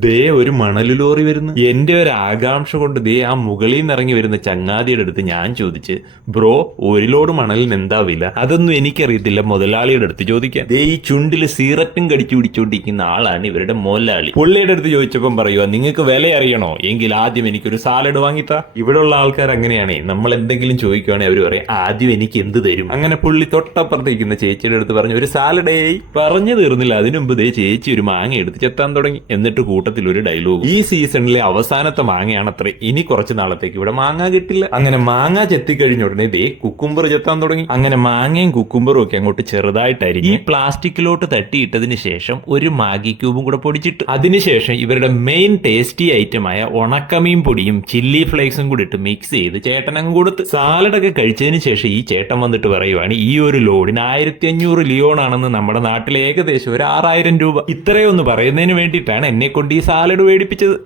ദേ ഒരു മണലു ലോറി വരുന്നു. എന്റെ ഒരു ആകാംക്ഷ കൊണ്ട് ദേ ആ മുകളിൽ നിന്ന് ഇറങ്ങി വരുന്ന ചങ്ങാതിയുടെ അടുത്ത് ഞാൻ ചോദിച്ച് ബ്രോ ഒരു ലോഡ് മണലിന് എന്താ വില? അതൊന്നും എനിക്കറിയത്തില്ല മുതലാളിയുടെ അടുത്ത് ചോദിക്കാൻ. ദേ ഈ ചുണ്ടിൽ സീററ്റും കടിച്ചു പിടിച്ചുകൊണ്ടിരിക്കുന്ന ആളാണ് ഇവരുടെ മുതലാളി പുള്ളിയുടെ അടുത്ത് ചോദിച്ചപ്പം പറയുക നിങ്ങൾക്ക് വില അറിയണോ? എങ്കിൽ ആദ്യം എനിക്കൊരു സാലഡ് വാങ്ങിത്താ. ഇവിടെയുള്ള ആൾക്കാർ അങ്ങനെയാണേ നമ്മൾ എന്തെങ്കിലും ചോദിക്കുവാണെങ്കിൽ അവർ പറയും ആദ്യം എനിക്ക് എന്ത് തരും? അങ്ങനെ പുള്ളി തൊട്ടപ്പുറത്തേക്കുന്ന ചേച്ചിയുടെ അടുത്ത് പറഞ്ഞു ഒരു സാലഡേ. പറഞ്ഞു തീർന്നില്ല. അതിനു മുമ്പ് ദേ ചേച്ചി ഒരു മാങ്ങ എടുത്ത് ചെത്താൻ തുടങ്ങി. എന്നിട്ട് കൂട്ടത്തിൽ ഒരു ഡയലോഗ് ഈ സീസണിലെ അവസാനത്തെ മാങ്ങയാണ് അത്ര ഇനി കുറച്ച് നാളത്തേക്ക് ഇവിടെ മാങ്ങ കിട്ടില്ല. അങ്ങനെ മാങ്ങ ചെത്തിക്കഴിഞ്ഞ ഉടനെ ദേ കുക്കുംബർ ചെത്താൻ തുടങ്ങി. അങ്ങനെ മാങ്ങയും കുക്കുംബറും ഒക്കെ അങ്ങോട്ട് ചെറുതായിട്ടായിരിക്കും ഈ പ്ലാസ്റ്റിക്കിലോട്ട് തട്ടിയിട്ടതിന് ശേഷം ഒരു മാഗി ക്യൂബും കൂടെ പൊടിച്ചിട്ട്. അതിനുശേഷം ഇവരുടെ മെയിൻ ടേസ്റ്റി ഐറ്റമായ ഉണക്കമീൻ പൊടിയും ചില്ലി ഫ്ലേക്സും കൂടി ഇട്ട് മിക്സ് ചെയ്ത് ചേട്ടനങ്ങ് കൊടുത്ത്. സാലഡൊക്കെ കഴിച്ചതിന് ശേഷം ഈ ചേട്ടൻ വന്നിട്ട് പറയുവാണ് ഈ ഒരു ലോഡിന് ആയിരത്തി അഞ്ഞൂറ് ലിയോൺ ആണെന്ന് നമ്മുടെ നാട്ടിൽ ഏകദേശം ഒരു ആറായിരം രൂപ. ഇത്രയൊന്ന് പറയുന്നതിന് വേണ്ടിയിട്ടാണ് എന്നെ കൊണ്ട് ഈ സാലഡ് മേടിപ്പിച്ചത്